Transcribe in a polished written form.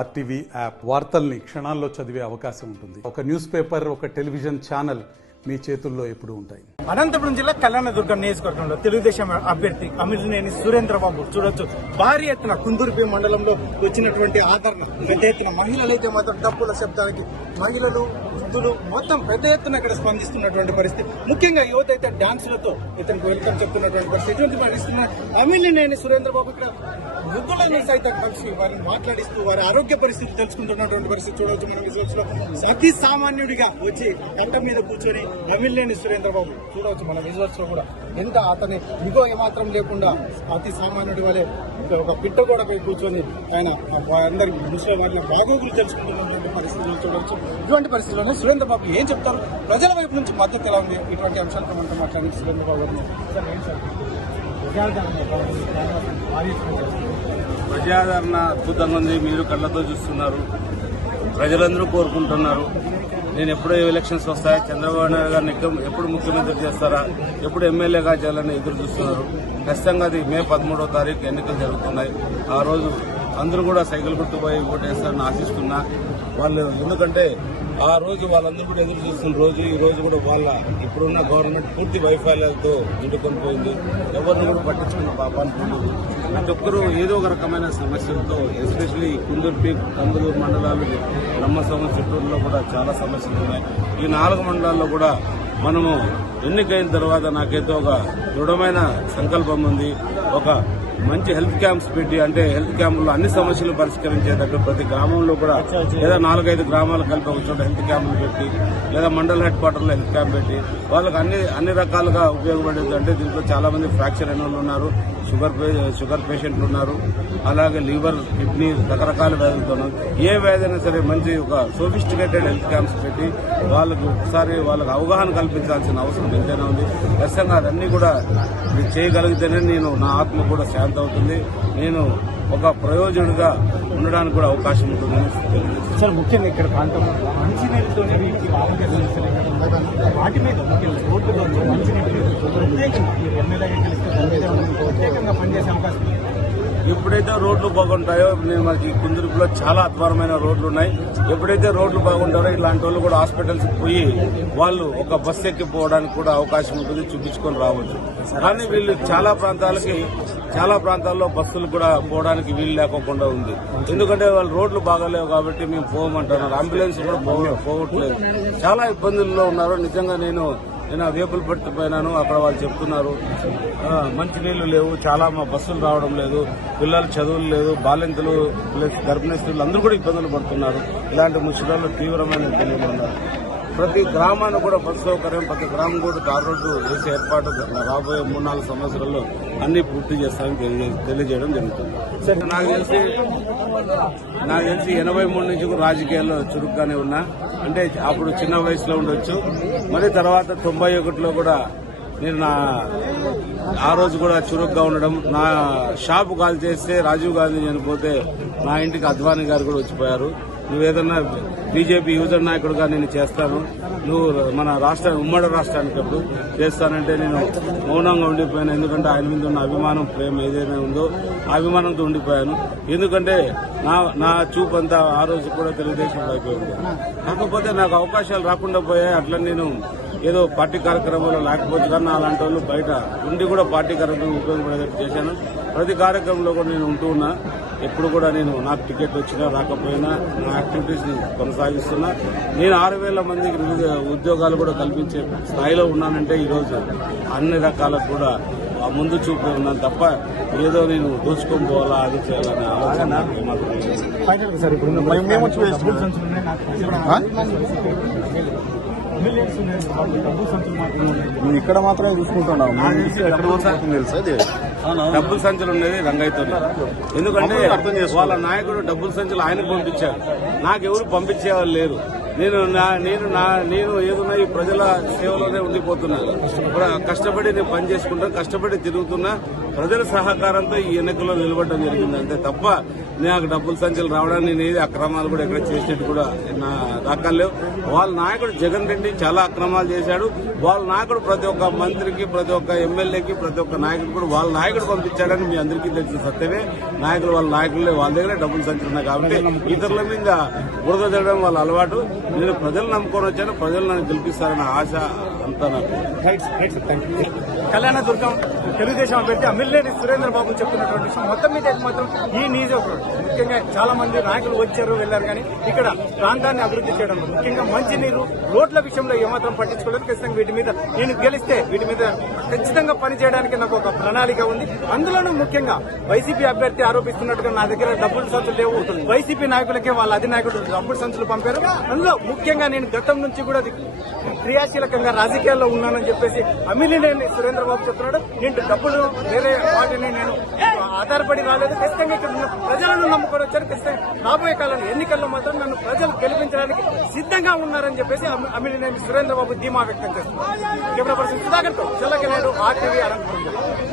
RTV app వార్తల్ని క్షణాల్లో చదివే అవకాశం ఉంటుంది. ఒక న్యూస్ పేపర్, ఒక టెలివిజన్ ఛానల్ మీ చేతుల్లో ఎప్పుడూ ఉంటాయి. అనంతపురం జిల్లా కళ్యాణదుర్గం నియోజకవర్గంలో తెలుగుదేశం అభ్యర్థి అమిలినేని సురేంద్రబాబు చూడొచ్చు భారీ ఎత్తున కుందూరుపి మండలంలో వచ్చినటువంటి ఆదరణ పెద్ద ఎత్తున. మహిళలైతే మాత్రం డప్పుల శబ్దానికి మహిళలు, వృద్ధులు మొత్తం పెద్ద ఎత్తున ఇక్కడ స్పందిస్తున్నటువంటి పరిస్థితి. ముఖ్యంగా యువత అయితే డాన్సులతో ఇతనికి వెల్కమ్ చెప్తున్నటువంటి పరిస్థితి. ఇటువంటి పరిస్థితున్న అమిలినేని సురేంద్రబాబు ఇక్కడ వృద్ధులను సైతం కలిసి వారిని మాట్లాడిస్తూ వారి ఆరోగ్య పరిస్థితి తెలుసుకుంటున్నటువంటి పరిస్థితి చూడవచ్చు. మన విజువల్స్ లో అతి సామాన్యుడిగా వచ్చి కట్ట మీద కూర్చొని అమిలినేని సురేంద్రబాబు చూడవచ్చు. మన విజువల్స్ లో కూడా ఎంత అతని ఇగో ఏమాత్రం లేకుండా అతి సామాన్యుడి వలె ఒక పిట్ట గోడపై కూర్చొని ఆయన అందరి ముస్లిం వారిని బాగోగులు తెలుసుకుంటున్నటువంటి పరిస్థితులు చూడవచ్చు. ఇటువంటి పరిస్థితుల్లోనే సురేంద్రబాబు ఏం చెప్తారు, ప్రజల వైపు నుంచి మద్దతు ఎలా ఉంది, ఇటువంటి అంశాలతో మనతో మాట్లాడి సురేంద్రబాబు గారు ప్రజాదరణ అద్భుతంగా ఉంది. మీరు కళ్ళతో చూస్తున్నారు, ప్రజలందరూ కోరుకుంటున్నారు. నేను ఎప్పుడో ఎలక్షన్స్ వస్తాయా, చంద్రబాబు నాయుడు గారిని ఎప్పుడు ముఖ్యమంత్రి చేస్తారా, ఎప్పుడు ఎమ్మెల్యేగా చేయాలని ఎదురు చూస్తున్నారు. ఖచ్చితంగా అది మే 13వ తారీఖు ఎన్నికలు జరుగుతున్నాయి. ఆ రోజు అందరూ కూడా సైకిల్ గుర్తుపోయి ఓటేస్తారని ఆశిస్తున్నా. వాళ్ళు ఎందుకంటే ఆ రోజు వాళ్ళందరూ కూడా ఎదురు చూస్తున్న రోజు, ఈ రోజు కూడా వాళ్ళ ఇప్పుడున్న గవర్నమెంట్ పూర్తి వైఫల్యాలతో నిండుకొని పోయింది. ఎవరిని కూడా పట్టించుకున్న పాపాలు పోలేదు. ప్రతి ఒక్కరూ ఏదో ఒక రకమైన సమస్యలతో, ఎస్పెషల్లీ కుందుర్పి, కందులూరు మండలాలు, బ్రహ్మస్వామి చిత్తూరులో కూడా చాలా సమస్యలు ఉన్నాయి. ఈ 4 మండలాల్లో కూడా మనము ఎన్నికైన తర్వాత నాకైతే ఒక దృఢమైన సంకల్పం ఉంది. ఒక మంచి హెల్త్ క్యాంప్స్ పెట్టి, అంటే హెల్త్ క్యాంపుల్లో అన్ని సమస్యలు పరిష్కరించేటట్టు ప్రతి గ్రామంలో కూడా లేదా 4-5 గ్రామాలు కలిపి ఒక చోట హెల్త్ క్యాంపులు పెట్టి, లేదా మండల హెడ్ క్వార్టర్లో హెల్త్ క్యాంప్ పెట్టి వాళ్ళకి అన్ని రకాలుగా ఉపయోగపడేది. అంటే దీంట్లో చాలా మంది ఫ్రాక్చర్ అయిన వాళ్ళు ఉన్నారు, షుగర్ పేషెంట్లు ఉన్నారు, అలాగే లివర్, కిడ్నీ రకరకాల వ్యాధులతో ఉన్నారు. ఏ వ్యాధి అయినా సరే మంచి ఒక సోఫిస్టికేటెడ్ హెల్త్ క్యాంప్స్ పెట్టి వాళ్ళకు ఒకసారి వాళ్ళకి అవగాహన కల్పించాల్సిన అవసరం ఎంతైనా ఉంది. ఖచ్చితంగా అదన్నీ కూడా చేయగలిగితేనే నా ఆత్మ కూడా శాంతి అవుతుంది. నేను ఒక ప్రయోజనుడిగా ఉండడానికి కూడా అవకాశం ఉంటుందని తెలియజేస్తాను. సార్, ముఖ్యంగా ఇక్కడ ప్రాంతంలో మంచినీటితోనే ఆరోగ్య సమస్యలు వాటి మీద రోడ్డులో మంచినీటి ప్రత్యేకంగా ఎమ్మెల్యేగా గెలిస్తే ప్రత్యేకంగా పనిచేసే అవకాశం. ఎప్పుడైతే రోడ్లు బాగుంటాయో, నేను మనకి కుందురుపులో చాలా అద్భుతమైన రోడ్లు ఉన్నాయి. ఎప్పుడైతే రోడ్లు బాగుంటారో ఇలాంటి వాళ్ళు కూడా హాస్పిటల్స్కి పోయి వాళ్ళు ఒక బస్సు ఎక్కిపోవడానికి కూడా అవకాశం ఉంటుంది, చూపించుకొని రావచ్చు. కానీ వీళ్ళు చాలా ప్రాంతాల్లో బస్సులు కూడా పోవడానికి వీలు లేకోకుండా ఉంది. ఎందుకంటే వాళ్ళు రోడ్లు బాగాలేవు కాబట్టి మేము పోవమంటున్నారు. అంబులెన్స్ కూడా పోవట్లేదు. చాలా ఇబ్బందుల్లో ఉన్నారు. నిజంగా నేను వేపులు పట్టిపోయినాను. అక్కడ వాళ్ళు చెప్తున్నారు మంచినీళ్లు లేవు, చాలా మా బస్సులు రావడం లేదు, పిల్లలు చదువులు లేదు, బాలింతలు ప్లస్ గర్భిణీ స్త్రీలు అందరూ కూడా ఇబ్బందులు పడుతున్నారు. ఇలాంటి ముష్కరాల్లో తీవ్రమైన ఇబ్బందులు ఉన్నారు. ప్రతి గ్రామాన్ని కూడా బస్సు సౌకర్యం, ప్రతి గ్రామం కూడా తార్ రోడ్డు వేసే ఏర్పాటు రాబోయే 3-4 సంవత్సరాల్లో అన్ని పూర్తి చేస్తామని తెలియజేయడం జరుగుతుంది. నాకు తెలిసి 83 నుంచి కూడా రాజకీయాల్లో చురుగ్గానే ఉన్నా. అంటే అప్పుడు చిన్న వయసులో ఉండొచ్చు, మరి తర్వాత 91లో కూడా నేను ఆ రోజు కూడా చురుగ్గా ఉండడం. నా షాపు కాల్ చేస్తే రాజీవ్ గాంధీ చనిపోతే నా ఇంటికి అద్వానీ గారు కూడా వచ్చిపోయారు. నువ్వేదన్నా బీజేపీ యువజన నాయకుడిగా నేను చేస్తాను, నువ్వు మన ఉమ్మడి రాష్ట్రానికి అప్పుడు చేస్తానంటే నేను మౌనంగా ఉండిపోయాను. ఎందుకంటే ఆయన మీద ఉన్న అభిమానం, ప్రేమ ఏదైనా ఉందో ఆ అభిమానంతో ఉండిపోయాను. ఎందుకంటే నా చూపు అంతా ఆ రోజు కూడా తెలుగుదేశం అయిపోయింది. కాకపోతే నాకు అవకాశాలు రాకుండా పోయాయి. అట్లా నేను ఏదో పార్టీ కార్యక్రమంలో లేకపోవచ్చు, కానీ అలాంటి వాళ్ళు బయట ఉండి కూడా పార్టీ కార్యక్రమం ఉపయోగపడేటట్టు చేశాను. ప్రతి కార్యక్రమంలో కూడా నేను ఉంటూ ఉన్నా. ఎప్పుడు కూడా నాకు టికెట్ వచ్చినా రాకపోయినా నా యాక్టివిటీస్ ని కొనసాగిస్తున్నా. నేను 6,000 మందికి ఉద్యోగాలు కూడా కల్పించే స్థాయిలో ఉన్నానంటే ఈరోజు అన్ని రకాలకు కూడా ముందు చూపు ఉన్నాను తప్ప ఏదో నేను దోచుకొని పోవాలా, అది చేయాలనే ఆలోచన ఇక్కడ మాత్రమే చూసుకుంటున్నాం. డబ్బుల సంచులు ఉండేది రంగయ్యతో. ఎందుకంటే వాళ్ళ నాయకుడు డబ్బుల సంచులు ఆయనకు పంపించారు, నాకెవరు పంపించేవాళ్ళు లేరు. నేను ఏదన్నా ఈ ప్రజల సేవలోనే ఉండిపోతున్నా. కష్టపడి నేను పని చేసుకుంటా, కష్టపడి తిరుగుతున్నా. ప్రజల సహకారంతో ఈ ఎన్నికల్లో నిలబడడం జరిగింది అంతే తప్ప నాకు డబ్బుల సంఖ్యలు రావడానికి నేను ఏది అక్రమాలు కూడా ఎక్కడ చేసినట్టు కూడా నా దాఖలు లేవు. వాళ్ళ నాయకుడు జగన్ రెడ్డి చాలా అక్రమాలు చేశాడు. వాళ్ళ నాయకుడు ప్రతి ఒక్క మంత్రికి, ప్రతి ఒక్క ఎమ్మెల్యేకి, ప్రతి ఒక్క నాయకుడు కూడా వాళ్ళ నాయకుడు పంపించాడని మీ అందరికీ తెలిసిన సత్యమే. నాయకులు వాళ్ళ నాయకులే వాళ్ళ దగ్గరే డబ్బుల సంఖ్యలు ఉన్నాయి కాబట్టి ఇతరుల మీద బురద జరగడం వాళ్ళ అలవాటు. నేను ప్రజలు నమ్ముకొని వచ్చాను, ప్రజలు నన్ను గెలిపిస్తారన్న ఆశ అంతా నాకు. కళ్యాణదుర్గం తెలుగుదేశం అభ్యర్థి అమిలినేని సురేంద్ర బాబు చెప్తున్నటువంటి విషయం మొత్తం మీద మాత్రం ఈ నియోజకవర్గం ముఖ్యంగా చాలా మంది నాయకులు వచ్చారు వెళ్లారు, కానీ ఇక్కడ ప్రాంతాన్ని అభివృద్ధి చేయడం ముఖ్యంగా మంచినీరు, రోడ్ల విషయంలో ఏమాత్రం పట్టించుకోలేదు. ఖచ్చితంగా వీటి మీద నేను గెలిస్తే వీటి మీద ఖచ్చితంగా పనిచేయడానికి నాకు ఒక ప్రణాళిక ఉంది. అందులోనూ ముఖ్యంగా వైసీపీ అభ్యర్థి ఆరోపిస్తున్నట్టుగా నా దగ్గర డబ్బుల సంచులు లేవు, వైసీపీ నాయకులకే వాళ్ళ అధినాయకుడు డబ్బుల సంచులు పంపారు. అందులో ముఖ్యంగా నేను గతం నుంచి కూడా క్రియాశీలకంగా రాజకీయాల్లో ఉన్నానని చెప్పేసి అమిలినేని సురేంద్ర బాబు చెప్తున్నాడు. నేను డబ్బులు వేరే వాటిని నేను ఆధారపడి రాలేదు, ఖచ్చితంగా ఇక్కడ ఉన్న ప్రజలను నమ్ముకొని వచ్చారు. ఖచ్చితంగా రాబోయే కాలంలో ఎన్నికల్లో మాత్రం నన్ను ప్రజలు గెలిపించడానికి సిద్ధంగా ఉన్నారని చెప్పేసి అమిలినేని సురేంద్ర బాబు ధీమా వ్యక్తం చేస్తున్నారు. కెమెరా పర్సన్ సుధాకర్తో చెల్లకెళ్ళాడు RTV అనంతపురం.